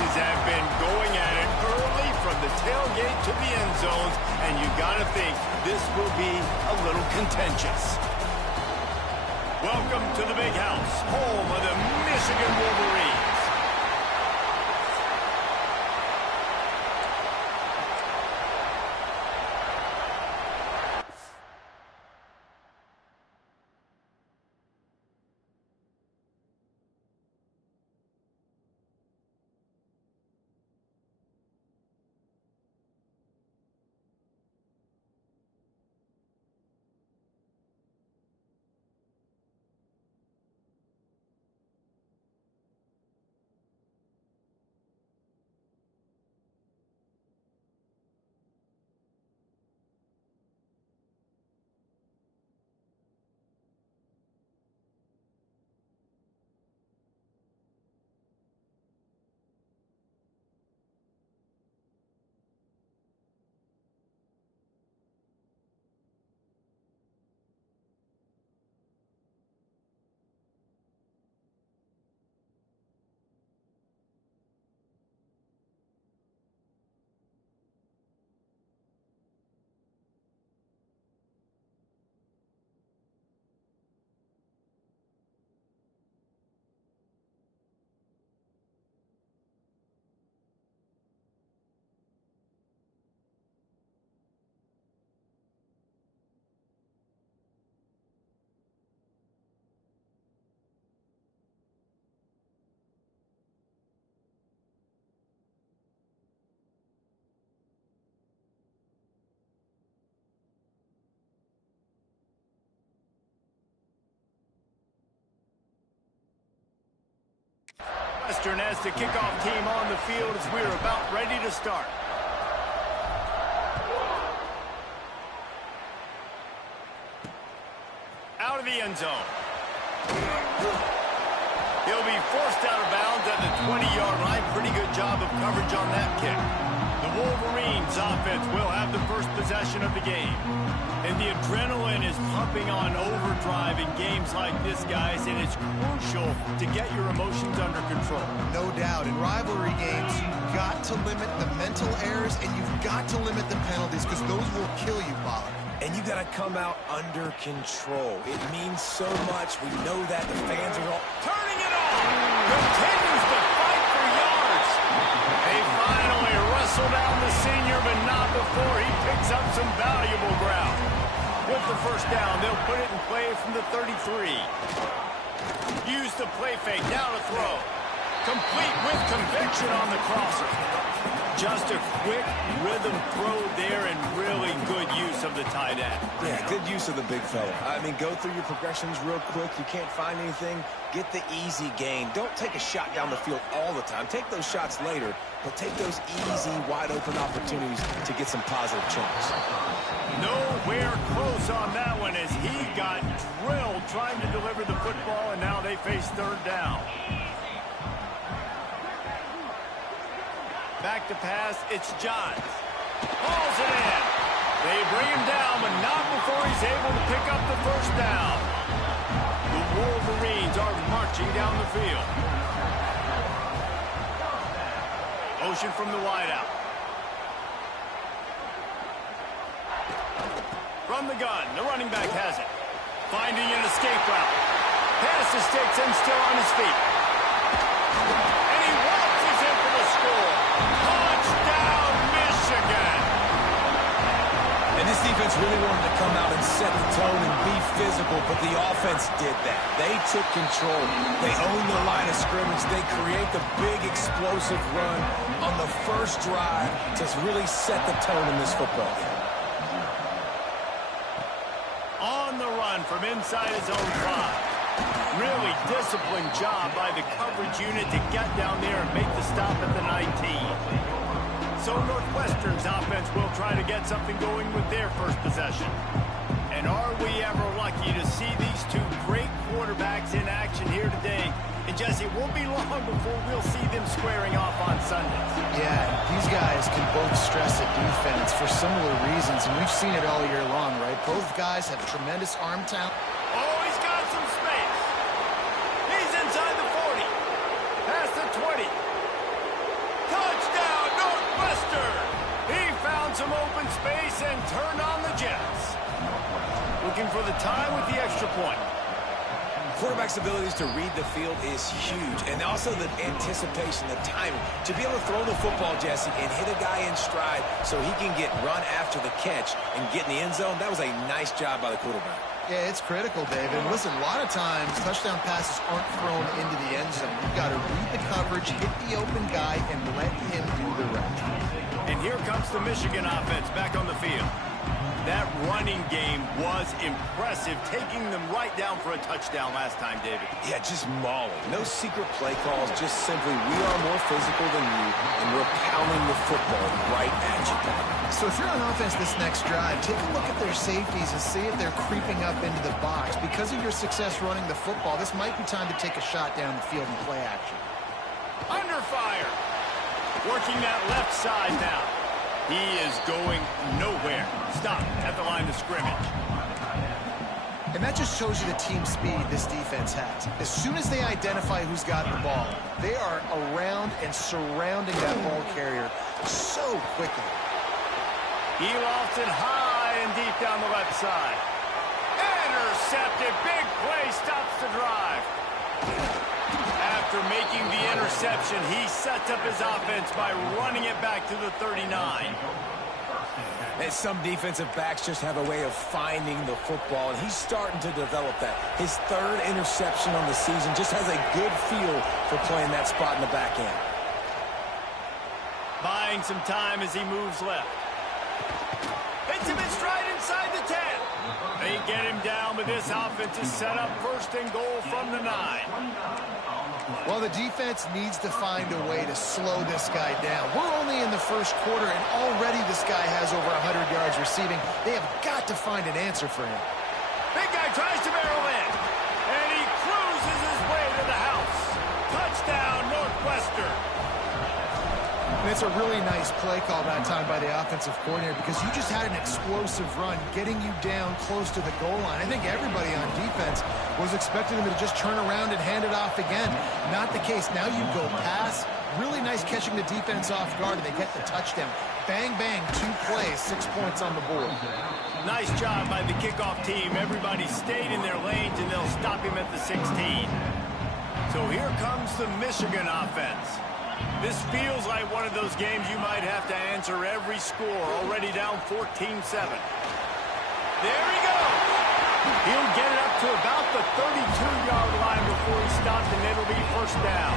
offenses have been going at it early from the tailgate to the end zones, and you got to think this will be a little contentious. Welcome to the Big House, home of the Michigan Wolverines. Western has the kickoff team on the field as we're about ready to start. Out of the end zone. He'll be forced out of bounds at the 20-yard line. Pretty good job of coverage on that kick. The Wolverines offense will have the first possession of the game. And the adrenaline is pumping on overdrive in games like this, guys, and it's crucial to get your emotions under control. No doubt. In rivalry games, you've got to limit the mental errors, and you've got to limit the penalties, because those will kill you, Pollard. And you got to come out under control. It means so much. We know that. The fans are all turning it on. Continues to fight for yards. They finally wrestle down the senior, but not before he picks up some valuable ground. With the first down, they'll put it in play from the 33. Use the play fake. Now to throw. Complete with conviction on the crosser. Just a quick rhythm throw there and really good use of the tight end. Yeah, good use of the big fella. I mean, go through your progressions real quick. You can't find anything. Get the easy gain. Don't take a shot down the field all the time. Take those shots later, but take those easy, wide-open opportunities to get some positive chunks. Nowhere close on that one as he got drilled trying to deliver the football, and now they face third down. Back to pass, it's Johns. Hauls it in. They bring him down, but not before he's able to pick up the first down. The Wolverines are marching down the field. Motion from the wideout. From the gun, the running back has it. Finding an escape route. Passes sticks and still on his feet. And he waltzes in for the score. Touchdown, Michigan! And this defense really wanted to come out and set the tone and be physical, but the offense did that. They took control. They owned the line of scrimmage. They create the big explosive run on the first drive to really set the tone in this football game. On the run from inside his own 5. Really disciplined job by the coverage unit to get down there and make the stop at the 19. So Northwestern's offense will try to get something going with their first possession. And are we ever lucky to see these two great quarterbacks in action here today? And Jesse, it won't be long before we'll see them squaring off on Sundays. Yeah, these guys can both stress the defense for similar reasons, and we've seen it all year long, right? Both guys have tremendous arm talent. Oh, he's got some space. He's inside the 40. Past the 20. and turned on the Jets. Looking for the time with the extra point. Quarterback's abilities to read the field is huge, and also the anticipation, the timing. To be able to throw the football, Jesse, and hit a guy in stride so he can get run after the catch and get in the end zone, that was a nice job by the quarterback. Yeah, it's critical, David. And listen, a lot of times touchdown passes aren't thrown into the end zone. You've got to read the coverage, hit the open guy, and let him do the rest. And here comes the Michigan offense back on the field. That running game was impressive, taking them right down for a touchdown last time, David. Yeah, just mauling. No secret play calls, just simply we are more physical than you, and we're pounding the football right at you. So if you're on offense this next drive, take a look at their safeties and see if they're creeping up into the box. Because of your success running the football, this might be time to take a shot down the field and play action. Under fire. Working that left side now. He is going nowhere. Stop at the line of scrimmage. And that just shows you the team speed this defense has. As soon as they identify who's got the ball, they are around and surrounding that ball carrier so quickly. He lofts it high and deep down the left side. Intercepted. Big play stops the drive. After making the interception, he sets up his offense by running it back to the 39. And some defensive backs just have a way of finding the football, and he's starting to develop that. His third interception on the season just has a good feel for playing that spot in the back end. Buying some time as he moves left. Hits him in stride inside the 10. They get him down, but this offense is set up first and goal from the 9. Well, the defense needs to find a way to slow this guy down. We're only in the first quarter, and already this guy has over 100 yards receiving. They have got to find an answer for him. Big guy tries to barrel in, and he cruises his way to the house. Touchdown, Northwestern. And it's a really nice play call that time by the offensive coordinator because you just had an explosive run getting you down close to the goal line. I think everybody on defense was expecting them to just turn around and hand it off again. Not the case. Now you go pass. Really nice catching the defense off guard, and they get the touchdown. Bang, bang, 2 plays, 6 points on the board. Nice job by the kickoff team. Everybody stayed in their lanes, and they'll stop him at the 16. So here comes the Michigan offense. This feels like one of those games you might have to answer every score. Already down 14-7. There he goes. He'll get it up to about the 32-yard line before he stops, and it'll be first down.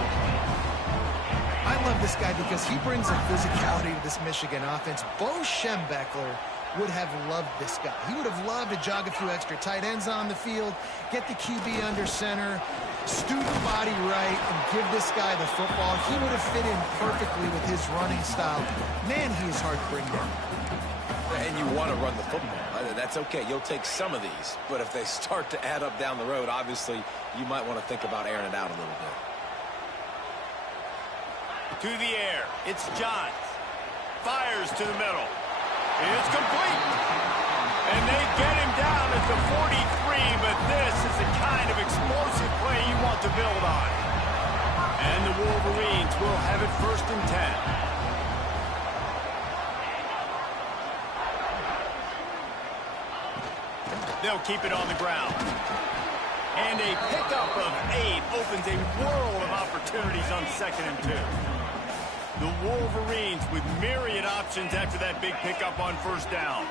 I love this guy because he brings a physicality to this Michigan offense. Bo Schembechler would have loved this guy. He would have loved to jog a few extra tight ends on the field, get the QB under center, stoop the body right, and give this guy the football. He would have fit in perfectly with his running style. Man, he is hard to bring down. And you want to run the football. That's okay. You'll take some of these. But if they start to add up down the road, obviously, you might want to think about airing it out a little bit. To the air. It's Johns. Fires to the middle. It's complete. And they get him down at the 43, but this is the kind of explosive play you want to build on. And the Wolverines will have it first and 10. They'll keep it on the ground. And a pickup of 8 opens a world of opportunities on 2nd and 2. The Wolverines with myriad options after that big pickup on first down.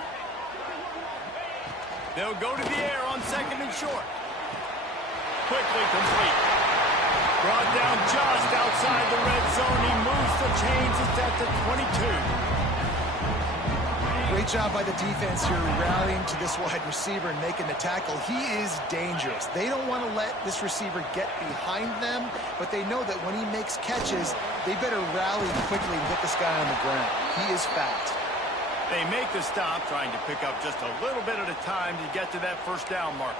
They'll go to the air on 2nd and short. Quickly complete. Brought down just outside the red zone. He moves the chains. It's at the 22. Great job by the defense here, rallying to this wide receiver and making the tackle. He is dangerous. They don't want to let this receiver get behind them, but they know that when he makes catches, they better rally quickly and get this guy on the ground. He is fast. They make the stop, trying to pick up just a little bit at a time to get to that first down marker.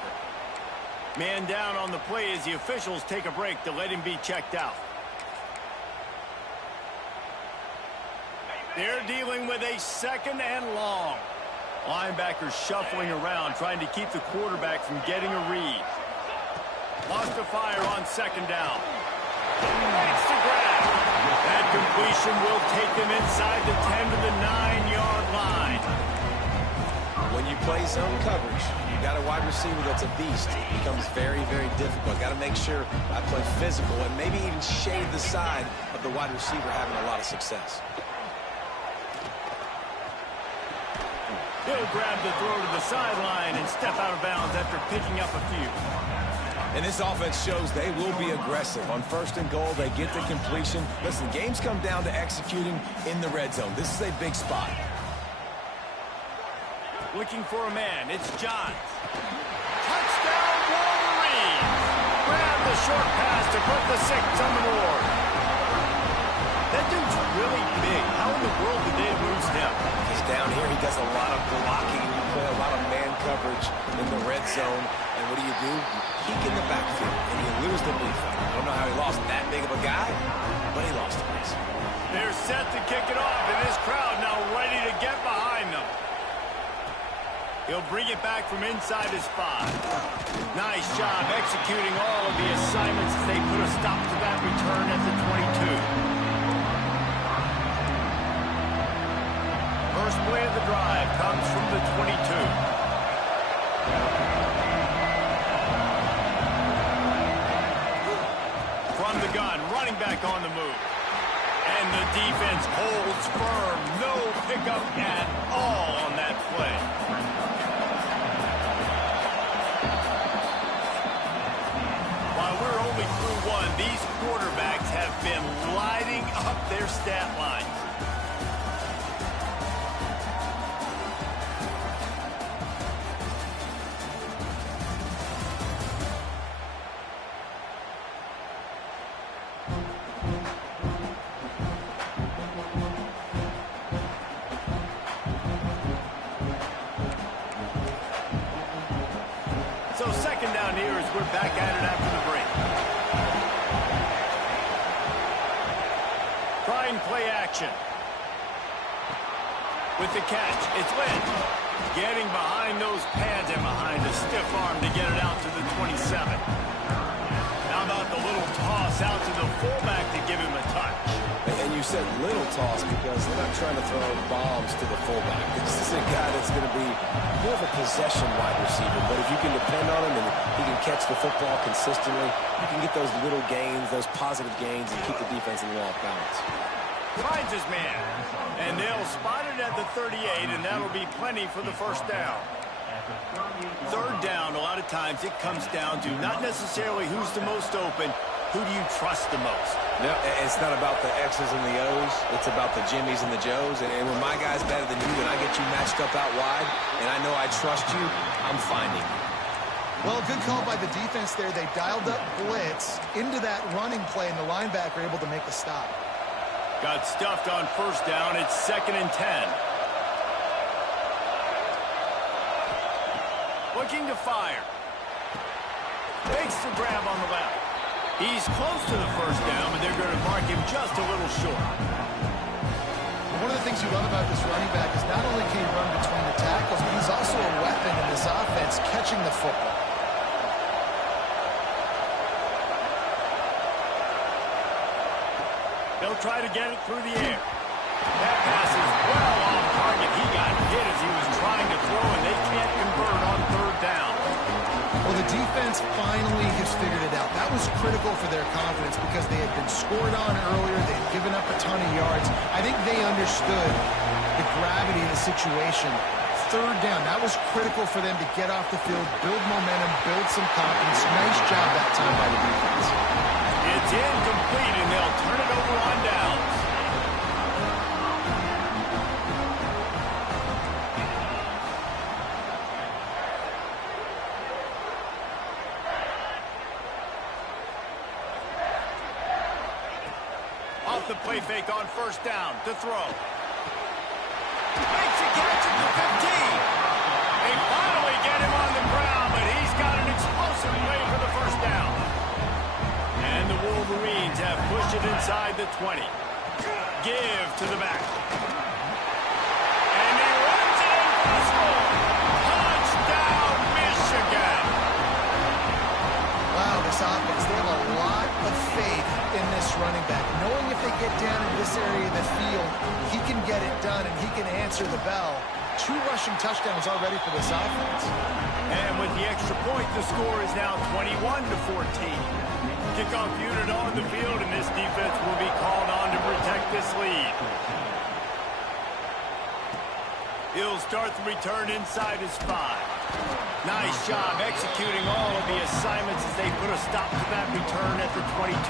Man down on the play as the officials take a break to let him be checked out. They're dealing with a 2nd and long. Linebackers shuffling around, trying to keep the quarterback from getting a read. Lost the fire on 2nd down. Makes the grab. That completion will take them inside the 10 to the 9-yard line. play zone coverage, you got a wide receiver that's a beast. It becomes very, very difficult. Got to make sure I play physical and maybe even shade the side of the wide receiver having a lot of success. He'll grab the throw to the sideline and step out of bounds after picking up a few. And this offense shows they will be aggressive. On 1st and goal, they get the completion. Listen, games come down to executing in the red zone. This is a big spot. Looking for a man. It's Johns. Touchdown, Wolverines! Grab the short pass to put the 6 on the board. That dude's really big. How in the world did they lose him? Because down here, he does a lot of blocking. You play a lot of man coverage in the red zone. And what do? You peek in the backfield, and you lose the lead. I don't know how he lost that big of a guy, but he lost a piece. They're set to kick it off, and this crowd now ready to get behind them. He'll bring it back from inside his 5. Nice job executing all of the assignments as they put a stop to that return at the 22. First play of the drive comes from the 22. From the gun, running back on the move. And the defense holds firm. No pickup at all on that play. While we're only through 1, these quarterbacks have been lighting up their stat lines. So 2nd down here as we're back at it after the break. Trying play action. With the catch, it's Lynch. Getting behind those pads and behind a stiff arm to get it out to the 27. How about the little toss out to the fullback to give him a touch? And you said little toss because they're not trying to throw bombs to the fullback. This is a guy that's going to be more of a possession wide receiver. But if you can depend on him and he can catch the football consistently, you can get those little gains, those positive gains, and keep the defense in the off balance. Finds his man. And they'll spot it at the 38, and that'll be plenty for the 1st down. 3rd down, a lot of times it comes down to not necessarily who's the most open, who do you trust the most? No, it's not about the X's and the O's. It's about the Jimmies and the Joes. And when my guy's better than you, and I get you matched up out wide, and I know I trust you, I'm finding you. Well, good call by the defense there. They dialed up blitz into that running play, and the linebacker able to make the stop. Got stuffed on 1st down. It's 2nd and 10. Looking to fire. Makes the grab on the left. He's close to the 1st down, but they're going to mark him just a little short. One of the things you love about this running back is not only can he run between the tackles, but he's also a weapon in this offense catching the football. They'll try to get it through the air. That pass is well off target. He got hit as he was trying to throw, and they can't convert on 3rd down. Well, the defense finally has figured it out. That was critical for their confidence because they had been scored on earlier. They had given up a ton of yards. I think they understood the gravity of the situation. 3rd down, that was critical for them to get off the field, build momentum, build some confidence. Nice job that time by the defense. It's incomplete, and they'll turn it over on downs. Off the play fake on 1st down to throw. Makes a catch at the 15. They finally get him on the ground, but he's got an explosive play for the 1st down. And the Wolverines have pushed it inside the 20. Give to the back. And he runs it in for the score. Touchdown, Michigan. Wow, this offense, they have a lot of faith in this running back. Knowing if they get down in this area of the field, he can get it done and he can answer the bell. 2 rushing touchdowns already for this offense. And with the extra point, the score is now 21-14. Kickoff unit on the field, and this defense will be called on to protect this lead. He'll start the return inside his 5. Nice job executing all of the assignments as they put a stop to that return at the 22.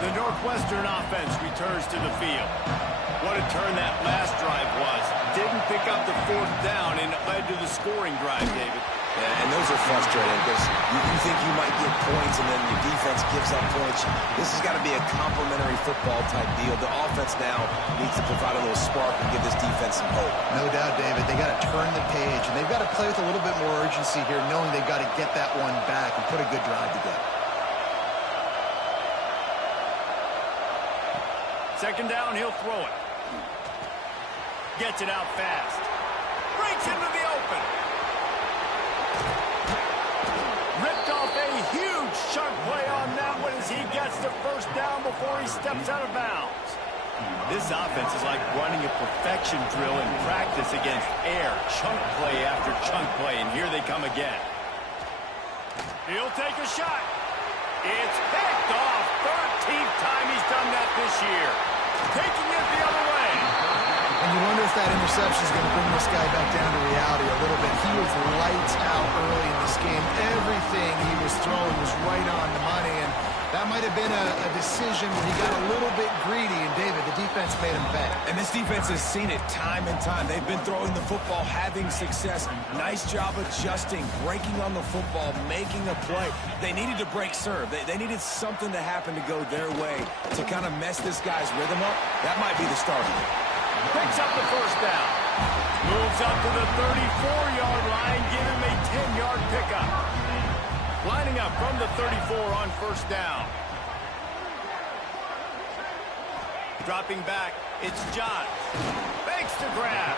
The Northwestern offense returns to the field. What a turn that last drive was. Didn't pick up the 4th down, and it led to the scoring drive, David. Yeah, and those are frustrating because you think you might get points and then your defense gives up points. This has got to be a complementary football type deal. The offense now needs to provide a little spark and give this defense some hope. No doubt, David. They got to turn the page, and they've got to play with a little bit more urgency here, knowing they've got to get that one back and put a good drive together. Second down, he'll throw it. Gets it out fast. Breaks into the open. Ripped off a huge sharp play on that one as he gets the first down before he steps out of bounds. This offense is like running a perfection drill in practice against air. Chunk play after chunk play, and here they come again. He'll take a shot. It's picked off. 13th time he's done that this year. Taking it the other way. And you wonder if that interception is going to bring this guy back down to reality a little bit. He was lights out early in this game. Everything he was throwing was right on the money, and that might have been a decision where he got a little bit greedy, and David, the defense made him pay. And this defense has seen it time and time. They've been throwing the football, having success. Nice job adjusting, breaking on the football, making a play. They needed to break serve. They needed something to happen to go their way to kind of mess this guy's rhythm up. That might be the start of it. Picks up the first down. Moves up to the 34-yard line. Give him a 10-yard pickup. Lining up from the 34 on first down. Dropping back, it's Johns. Fakes to grab.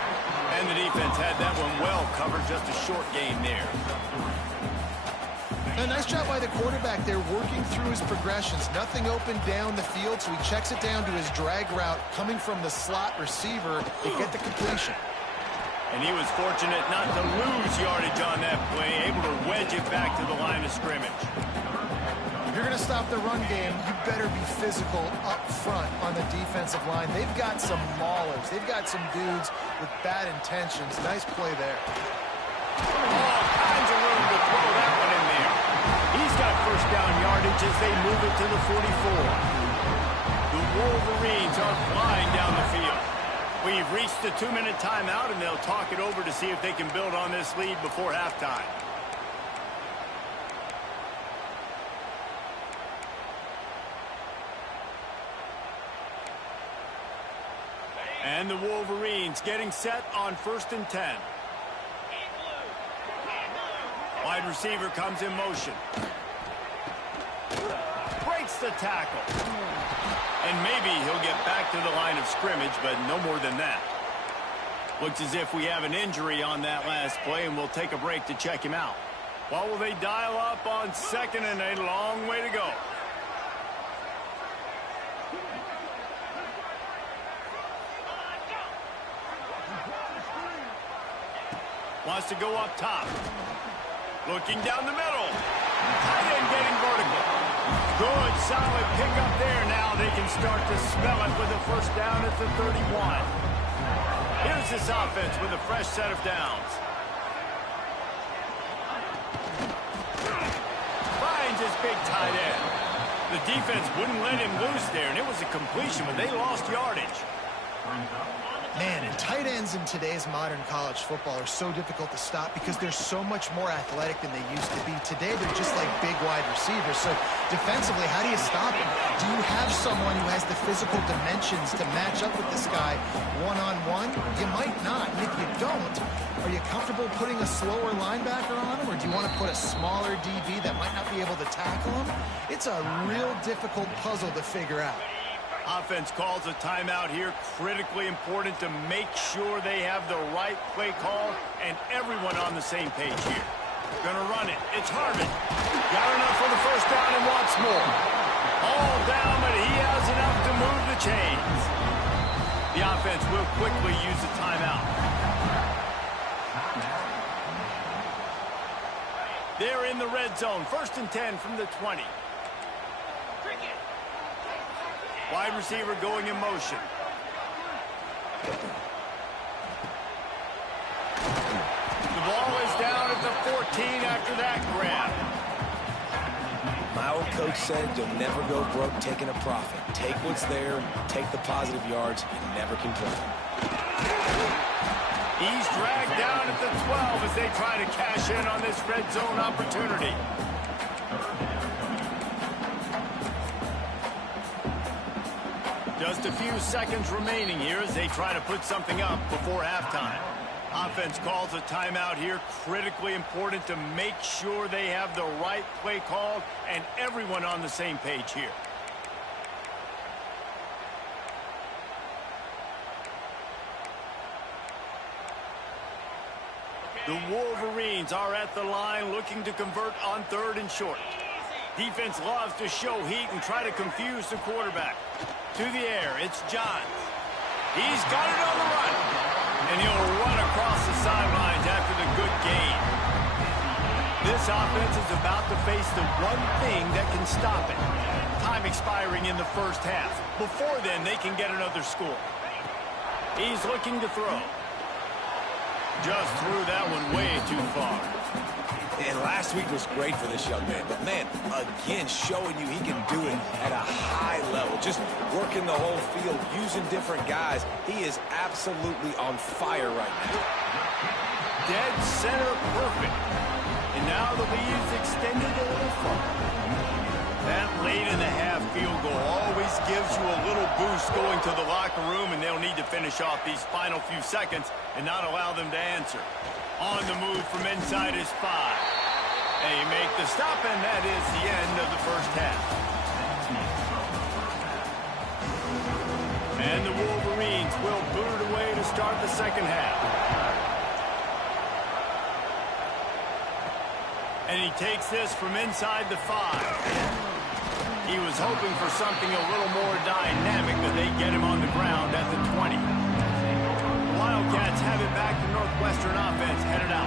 And the defense had that one well covered. Just a short gain there. A nice job by the quarterback there, working through his progressions. Nothing open down the field, so he checks it down to his drag route, coming from the slot receiver to get the completion. And he was fortunate not to lose yardage on that play, able to wedge it back to the line of scrimmage. If you're going to stop the run game, you better be physical up front on the defensive line. They've got some maulers. They've got some dudes with bad intentions. Nice play there. All kinds of room to throw that one in there. He's got first down yardage as they move it to the 44. The Wolverines are flying down the field. We've reached the 2-minute timeout, and they'll talk it over to see if they can build on this lead before halftime. And the Wolverines getting set on 1st and 10. Wide receiver comes in motion. Breaks the tackle. And maybe he'll get back to the line of scrimmage, but no more than that. Looks as if we have an injury on that last play, and we'll take a break to check him out. What will they dial up on 2nd and a long way to go? Wants to go up top. Looking down the middle. Tight end getting vertical. Good, solid pickup there. Now they can start to smell it with a first down at the 31. Here's this offense with a fresh set of downs. Finds his big tight end. The defense wouldn't let him loose there, and it was a completion, but they lost yardage. Man, and tight ends in today's modern college football are so difficult to stop because they're so much more athletic than they used to be. Today, they're just like big wide receivers. So defensively, how do you stop them? Do you have someone who has the physical dimensions to match up with this guy one-on-one? You might not. And if you don't, are you comfortable putting a slower linebacker on him, or do you want to put a smaller DB that might not be able to tackle him? It's a real difficult puzzle to figure out. Offense calls a timeout here. Critically important to make sure they have the right play call and everyone on the same page here. Gonna run it. It's Harvin. Got enough for the first down and wants more. All down, but he has enough to move the chains. The offense will quickly use the timeout. in the red zone. 1st and 10 from the 20. Wide receiver going in motion. The ball is down at the 14 after that grab. My old coach said you'll never go broke taking a profit. Take what's there, take the positive yards, and never complain. He's dragged down at the 12 as they try to cash in on this red zone opportunity. Just a few seconds remaining here as they try to put something up before halftime. Offense calls a timeout here. Critically important to make sure they have the right play called and everyone on the same page here. The Wolverines are at the line looking to convert on 3rd and short. Defense loves to show heat and try to confuse the quarterback. To the air, it's Johns. He's got it on the run. And he'll run across the sidelines after the good gain. This offense is about to face the one thing that can stop it. Time expiring in the 1st half. Before then, they can get another score. He's looking to throw. Just threw that one way too far. And last week was great for this young man. But, man, again, showing you he can do it at a high level. Just working the whole field, using different guys. He is absolutely on fire right now. Dead center perfect. And now the lead's extended a little further. That late in the half field goal always gives you a little boost going to the locker room, and they'll need to finish off these final few seconds and not allow them to answer. On the move from inside his 5. They make the stop, and that is the end of the 1st half. And the Wolverines will boot it away to start the 2nd half. And he takes this from inside the 5. He was hoping for something a little more dynamic, but they get him on the ground at the 20. The Wildcats have it back. The Northwestern offense headed out.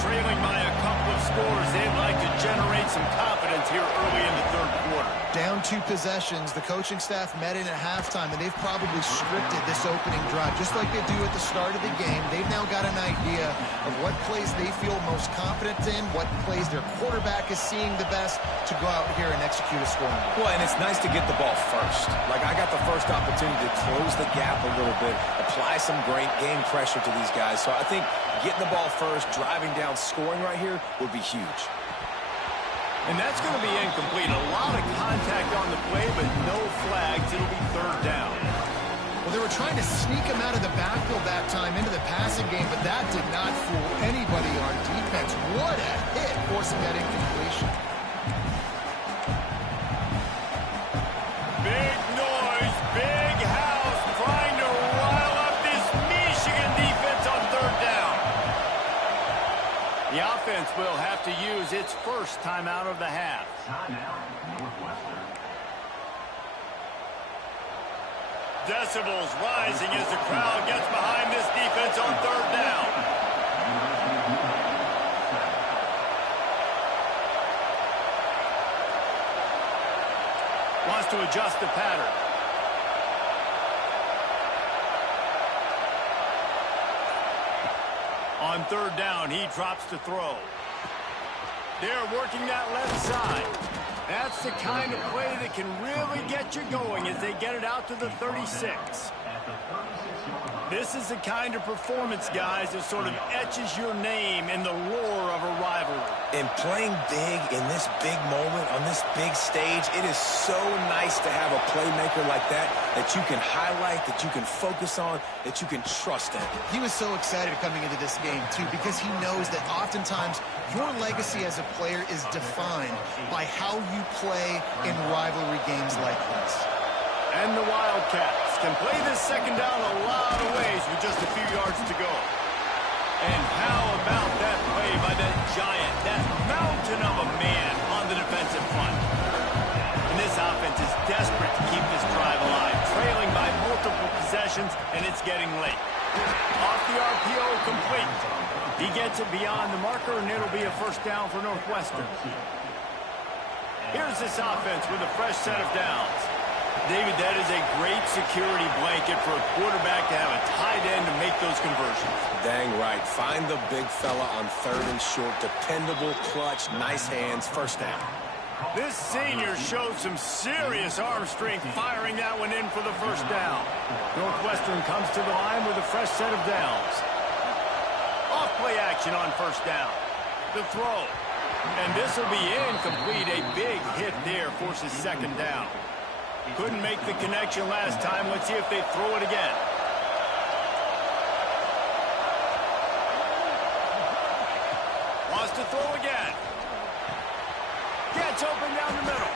Trailing by a couple of scores, they'd like to generate some confidence here early in the 3rd quarter. Down 2 possessions, the coaching staff met in at halftime, and they've probably scripted this opening drive, just like they do at the start of the game. They've now got an idea of what plays they feel most confident in, what plays their quarterback is seeing the best to go out here and execute a scoring. Well, and it's nice to get the ball first. Like, I got the first opportunity to close the gap a little bit, apply some great game pressure to these guys. So I think getting the ball first, driving down, scoring right here would be huge. And that's going to be incomplete. A lot of contact on the play, but no flags. It'll be 3rd down. Well, they were trying to sneak him out of the backfield that time into the passing game, but that did not fool anybody on defense. What a hit, forcing that incompletion. Big noise, big house, trying to rile up this Michigan defense on 3rd down. The offense will have to use its first timeout of the half. Timeout, Northwestern. Decibels rising as the crowd gets behind this defense on 3rd down. Wants to adjust the pattern. On 3rd down, he drops to throw. They're working that left side. That's the kind of play that can really get you going as they get it out to the 36. This is the kind of performance, guys, that sort of etches your name in the lore of a rivalry. And playing big in this big moment, on this big stage, it is so nice to have a playmaker like that you can highlight, that you can focus on, that you can trust in. He was so excited coming into this game, too, because he knows that oftentimes your legacy as a player is defined by how you play in rivalry games like this. And the Wildcats can play this 2nd down a lot of ways with just a few yards to go. And how about that play by that giant, that mountain of a man on the defensive front? And this offense is desperate to keep this drive alive, trailing by multiple possessions, and it's getting late. Off the RPO, complete. He gets it beyond the marker, and it'll be a first down for Northwestern. Here's this offense with a fresh set of downs. David, that is a great security blanket for a quarterback to have a tight end to make those conversions. Dang right. Find the big fella on 3rd and short. Dependable, clutch, nice hands, first down. This senior showed some serious arm strength firing that one in for the first down. Northwestern comes to the line with a fresh set of downs. Off play action on first down. The throw. And this will be incomplete. A big hit there forces second down. Couldn't make the connection last time. Let's see if they throw it again. Wants to throw again. Gets open down the middle.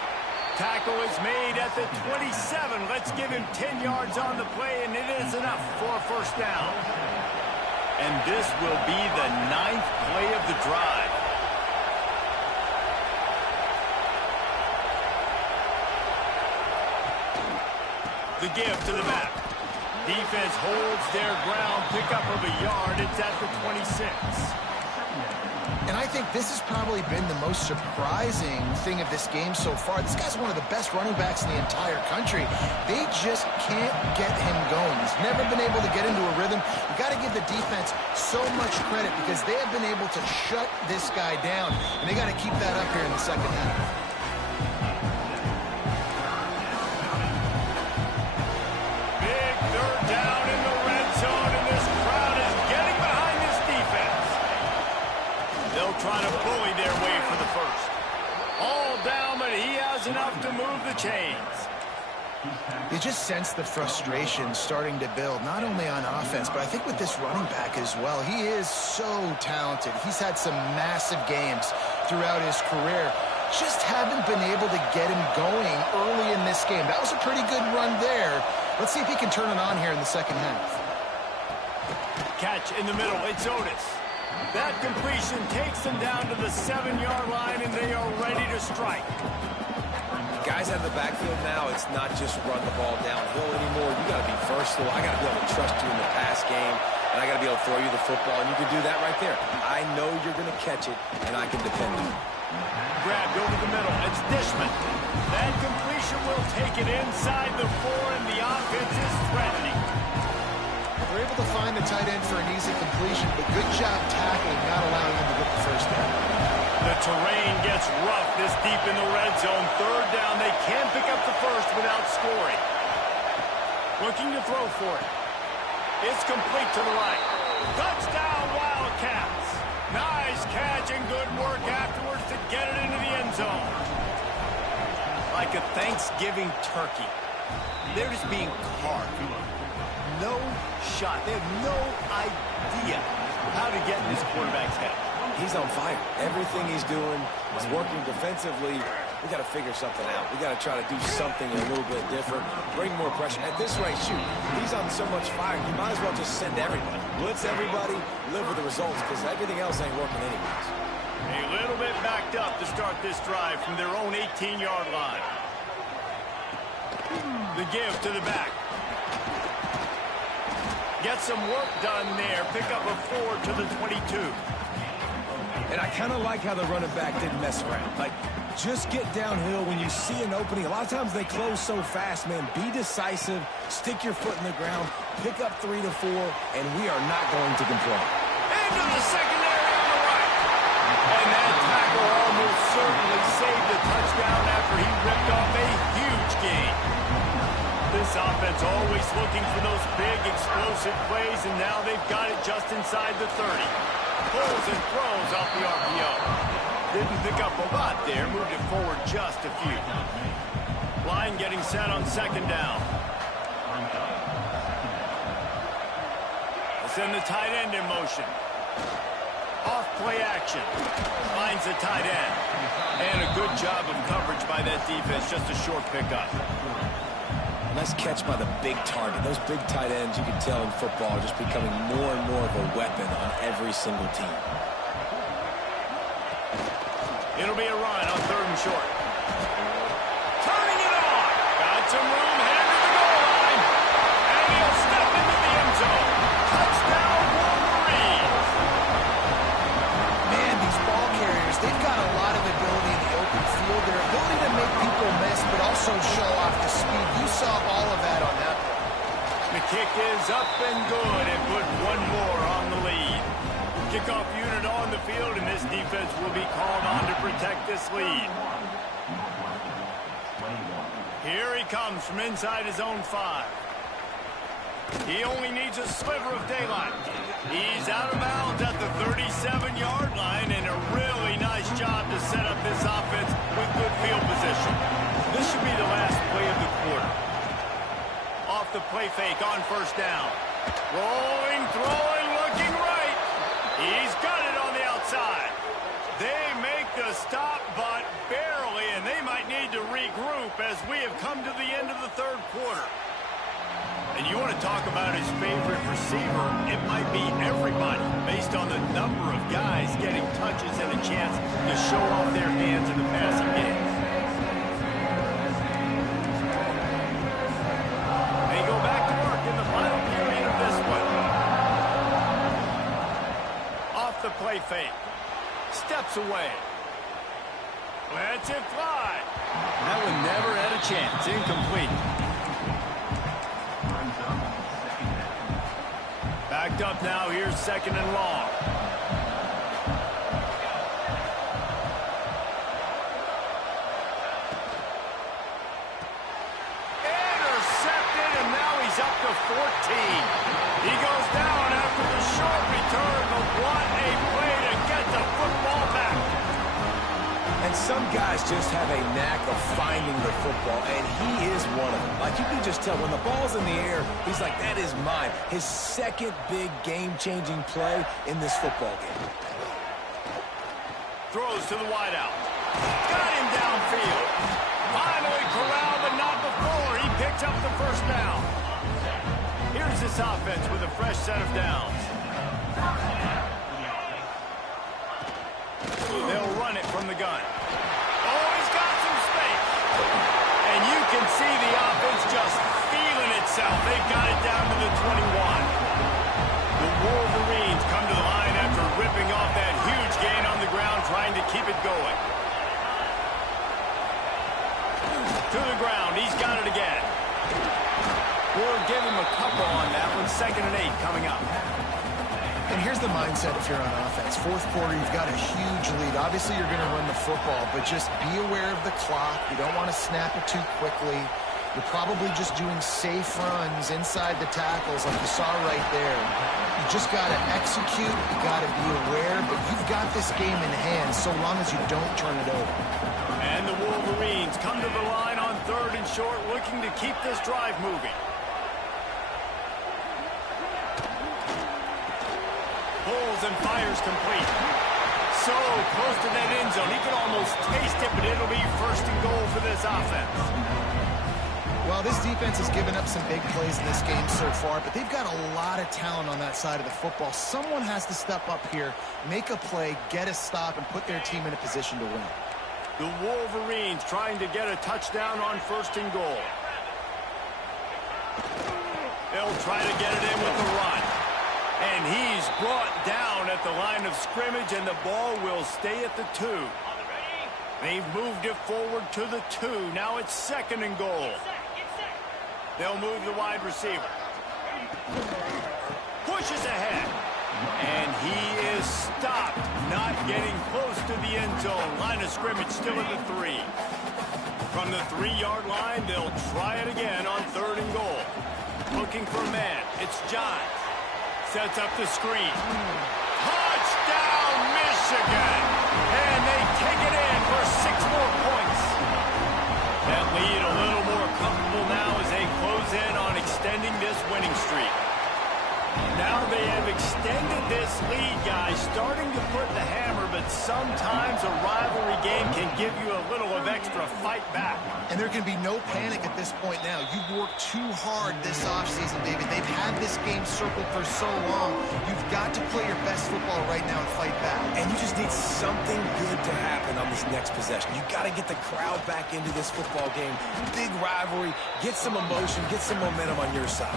Tackle is made at the 27. Let's give him 10 yards on the play, and it is enough for a first down. And this will be the 9th play of the drive. The give to the back. Defense holds their ground. Pickup of a yard. It's at the 26. And I think this has probably been the most surprising thing of this game so far. This guy's one of the best running backs in the entire country. They just can't get him going. He's never been able to get into a rhythm. You got to give the defense so much credit because they have been able to shut this guy down. And they got to keep that up here in the second half. Trying to bully their way for the first. All down, but he has enough to move the chains. You just sense the frustration starting to build, not only on offense, but I think with this running back as well. He is so talented. He's had some massive games throughout his career. Just haven't been able to get him going early in this game. That was a pretty good run there. Let's see if he can turn it on here in the second half. Catch in the middle. It's Otis. That completion takes them down to the 7-yard line, and they are ready to strike. Guys out of the backfield now, it's not just run the ball downhill anymore. You got to be versatile. I got to be able to trust you in the pass game, and I got to be able to throw you the football, and you can do that right there. I know you're going to catch it, and I can depend on it. Grabbed over the middle. It's Dishman. That completion will take it inside the 4, and the offense is threatening. They're able to find the tight end for an easy completion, but good job tackling, not allowing him to get the first down. The terrain gets rough this deep in the red zone. Third down, they can pick up the first without scoring. Looking to throw for it. It's complete to the right. Touchdown, Wildcats. Nice catch and good work afterwards to get it into the end zone. Like a Thanksgiving turkey. They're just being carved. No shot. They have no idea how to get in this quarterback's head. He's on fire. Everything he's doing is working defensively. We got to figure something out. We got to try to do something a little bit different. Bring more pressure. At this rate, shoot, he's on so much fire. You might as well just send everybody. Blitz everybody, live with the results, because everything else ain't working anyways. A little bit backed up to start this drive from their own 18-yard line. The give to the back. Get some work done there. Pick up a 4 to the 22. And I kind of like how the running back didn't mess around. Like, just get downhill when you see an opening. A lot of times they close so fast, man. Be decisive. Stick your foot in the ground. Pick up 3 to 4, and we are not going to complain. Into the secondary on the right. And that tackle almost certainly saved a touchdown after he ripped off a huge gain. This offense always looking for those big, explosive plays, and now they've got it just inside the 30. Pulls and throws off the RPO. Didn't pick up a lot there, moved it forward just a few. Line getting set on second down. Let's send the tight end in motion. Off play action. Finds the tight end. And a good job of coverage by that defense, just a short pickup. Nice catch by the big target. Those big tight ends, you can tell in football, are just becoming more and more of a weapon on every single team. It'll be a run on 3rd and short. Turning it on. Got some room, headed to the goal line. And he'll step into the end zone. Touchdown, Wolverines. unit on the field, and this defense will be called on to protect this lead. Here he comes from inside his own 5. He only needs a sliver of daylight. He's out of bounds at the 37-yard line, and a really nice job to set up this offense with good field position. This should be the last play of the quarter. Off the play fake on first down. Rolling, throwing, looking right. He's got it on the outside. They make the stop, but barely, and they might need to regroup as we have come to the end of the third quarter. And you want to talk about his favorite receiver, it might be everybody, based on the number of guys getting touches and a chance to show off their hands in the passing game. They go back to work in the final period of this one. Off the play fake. Steps away. Lets it fly. That one never had a chance. Incomplete. Backed up now. Here's second and long. Intercepted, and now he's up to 14. He goes down after the short return, but what a play to get the football back. And some guys just have a knack of finding the football, and he is one of them. Like, you can just tell when the ball's in the air, he's like, that is mine. His second big game-changing play in this football game. Throws to the wideout. Got him downfield. Finally corralled, but not before. He picks up the first down. Here's this offense with a fresh set of downs. They'll run it from the gun. Oh, he's got some space. And you can see the offense just feeling itself. They've got it down to the 21. The Wolverines come to the line after ripping off that huge gain on the ground, trying to keep it going. To the ground. He's got it again. We'll give him a couple on that one. 2nd and 8 coming up. And here's the mindset if you're on offense. Fourth quarter, you've got a huge lead. Obviously, you're going to run the football, but just be aware of the clock. You don't want to snap it too quickly. You're probably just doing safe runs inside the tackles like you saw right there. You just got to execute. You got to be aware, but you've got this game in hand so long as you don't turn it over. And the Wolverines come to the line on 3rd and short, looking to keep this drive moving. Pulls and fires complete. So close to that end zone. He can almost taste it, but it'll be 1st and goal for this offense. Well, this defense has given up some big plays in this game so far, but they've got a lot of talent on that side of the football. Someone has to step up here, make a play, get a stop, and put their team in a position to win. The Wolverines trying to get a touchdown on 1st and goal. They'll try to get it in with the run. And he's brought down at the line of scrimmage, and the ball will stay at the 2. They've moved it forward to the 2. Now it's 2nd and goal. They'll move the wide receiver. Pushes ahead. And he is stopped, not getting close to the end zone. Line of scrimmage still at the 3. From the 3-yard line, they'll try it again on 3rd and goal. Looking for a man. It's Johns. Sets up the screen. Touchdown, Michigan! And they take it in for 6 more points. That lead a little more comfortable now as they close in on extending this winning streak. Now they have extended this lead, guys, starting to put the hammer, but sometimes a rivalry game can give you a little of extra fight back. And there can be no panic at this point now. You've worked too hard this offseason, David. They've had this game circled for so long. You've got to play your best football right now and fight back. And you just need something good to happen on this next possession. You got to get the crowd back into this football game. Big rivalry. Get some emotion. Get some momentum on your side.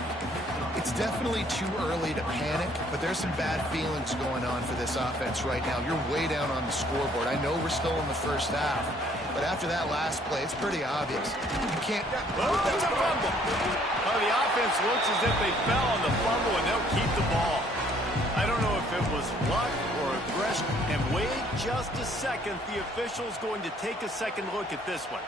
It's definitely too early to panic, but there's some bad feelings going on for this offense right now. You're way down on the scoreboard. I know we're still in the first half, but after that last play, it's pretty obvious. You can't... Oh, it's a fumble. Well, the offense looks as if they fell on the fumble, and they'll keep the ball. I don't know if it was luck or aggression. And wait just a second. The official's going to take a second look at this one.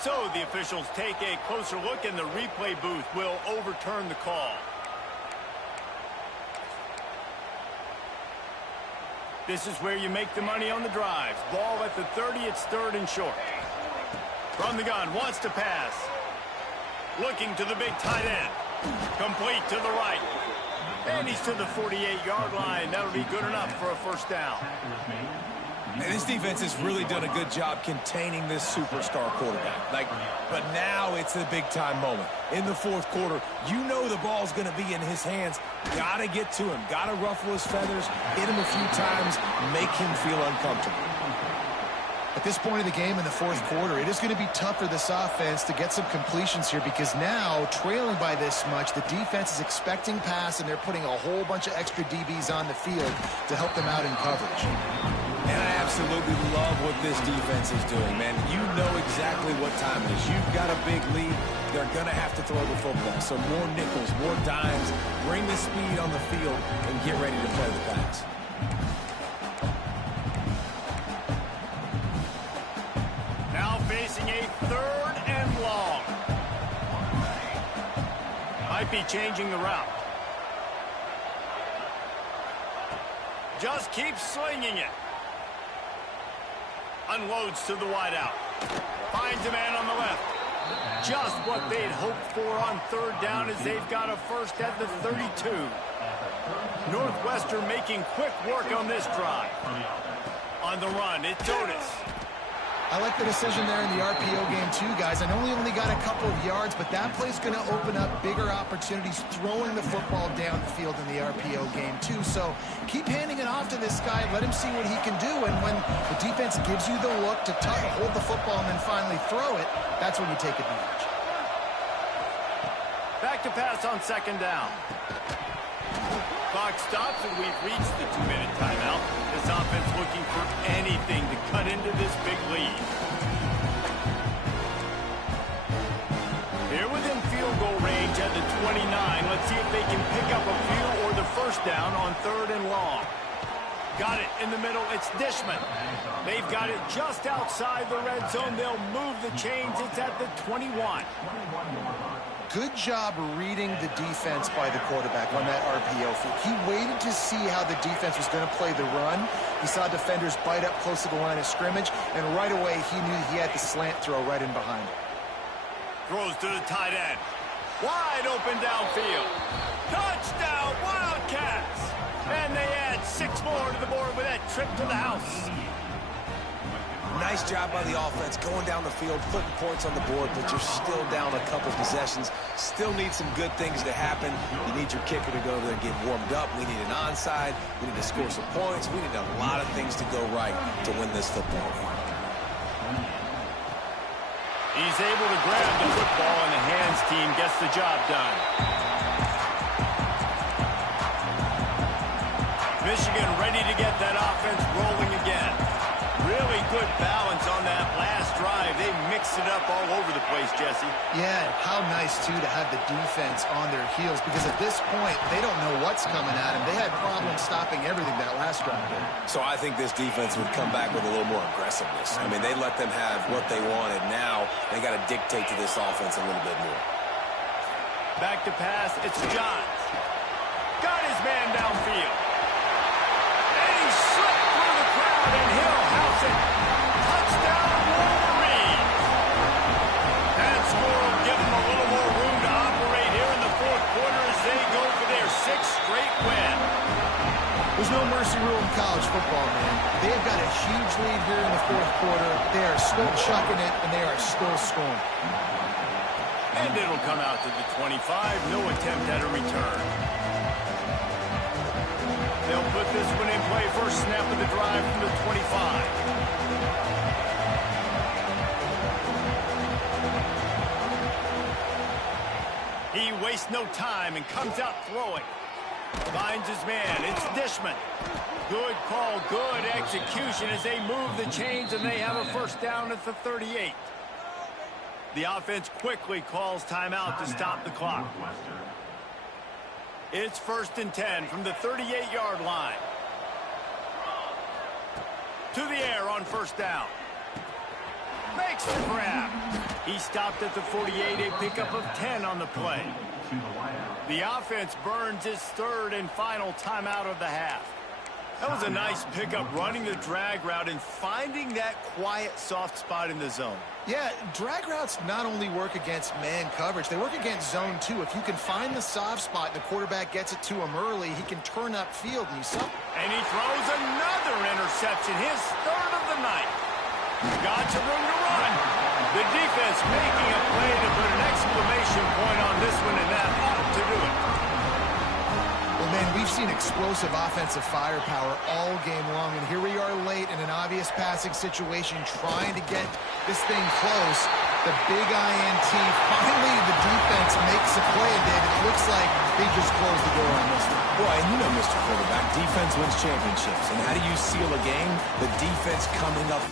So the officials take a closer look, and the replay booth will overturn the call. This is where you make the money on the drives. Ball at the 30, it's third and short. From the gun, wants to pass. Looking to the big tight end. Complete to the right. And he's to the 48-yard line. That'll be good enough for a first down. And this defense has really done a good job containing this superstar quarterback. But now it's the big-time moment. In the fourth quarter, you know the ball's going to be in his hands. Got to get to him. Got to ruffle his feathers, hit him a few times, make him feel uncomfortable. At this point of the game in the fourth quarter, it is going to be tough for this offense to get some completions here because now, trailing by this much, the defense is expecting pass, and they're putting a whole bunch of extra DBs on the field to help them out in coverage. And I absolutely love what this defense is doing, man. You know exactly what time it is. You've got a big lead. They're going to have to throw the football. So more nickels, more dimes, bring the speed on the field, and get ready to play the pass. Now facing a third and long. Might be changing the route. Just keep slinging it. Unloads to the wideout. Finds a man on the left. Just what they'd hoped for on third down as they've got a first at the 32. Northwestern making quick work on this drive. On the run, it's Otis. I like the decision there in the RPO game too, guys. I know he only got a couple of yards, but that play's going to open up bigger opportunities throwing the football down the field in the RPO game too. So keep handing it off to this guy. Let him see what he can do. And when the defense gives you the look to hold the football and then finally throw it, that's when you take advantage. Back to pass on second down. Clock stops, and we've reached the 2-minute timeout. This offense looking for anything to cut into this big lead. Here within field goal range at the 29. Let's see if they can pick up a few or the first down on third and long. Got it in the middle. It's Dishman. They've got it just outside the red zone. They'll move the chains. It's at the 21. Good job reading the defense by the quarterback on that RPO feed. He waited to see how the defense was going to play the run. He saw defenders bite up close to the line of scrimmage, and right away he knew he had the slant throw right in behind him. Throws to the tight end. Wide open downfield. Touchdown, Wildcats! And they add 6 more to the board with that trip to the house. Nice job by the offense going down the field, putting points on the board, but you're still down a couple possessions. Still need some good things to happen. You need your kicker to go over there and get warmed up. We need an onside. We need to score some points. We need a lot of things to go right to win this football game. He's able to grab the football, and the hands team gets the job done. Michigan ready to get that offense rolling again. Really good balance on that last drive. They mixed it up all over the place, Jesse. Yeah, how nice, too, to have the defense on their heels because at this point, they don't know what's coming at them. They had problems stopping everything that last drive. So I think this defense would come back with a little more aggressiveness. I mean, they let them have what they wanted. Now they got to dictate to this offense a little bit more. Back to pass. It's Johns. Got his man downfield. And he slipped through the crowd, and he'll house it. Touchdown, Wolverine. That score will give them a little more room to operate here in the fourth quarter as they go for their 6th straight win. There's no mercy rule in college football, man. They've got a huge lead here in the fourth quarter. They are still chucking it, and they are still scoring. And it'll come out to the 25. No attempt at a return. They'll put this one in play. First snap of the drive from the 25. He wastes no time and comes out throwing. Finds his man. It's Dishman. Good call, good execution as they move the chains, and they have a first down at the 38. The offense quickly calls timeout to stop the clock. It's 1st and 10 from the 38-yard line. To the air on 1st down. Makes the grab. He stopped at the 48, a pickup of 10 on the play. The offense burns its 3rd and final timeout of the half. That was a nice pickup, running the drag route and finding that quiet, soft spot in the zone. Yeah, drag routes not only work against man coverage, they work against zone too. If you can find the soft spot and the quarterback gets it to him early, he can turn upfield. And he throws another interception, his 3rd of the night. Got some room to run. The defense making a play to put an exclamation point on this one, and that ought to do it. Well, man, we've seen explosive offensive firepower all game long, and here we are late in an obvious passing situation trying to get this thing close. The big INT, finally the defense makes a play, and David, it looks like they just closed the door on this one. Boy, and you know, Mr. Quarterback, defense wins championships. And how do you seal a game? The defense coming up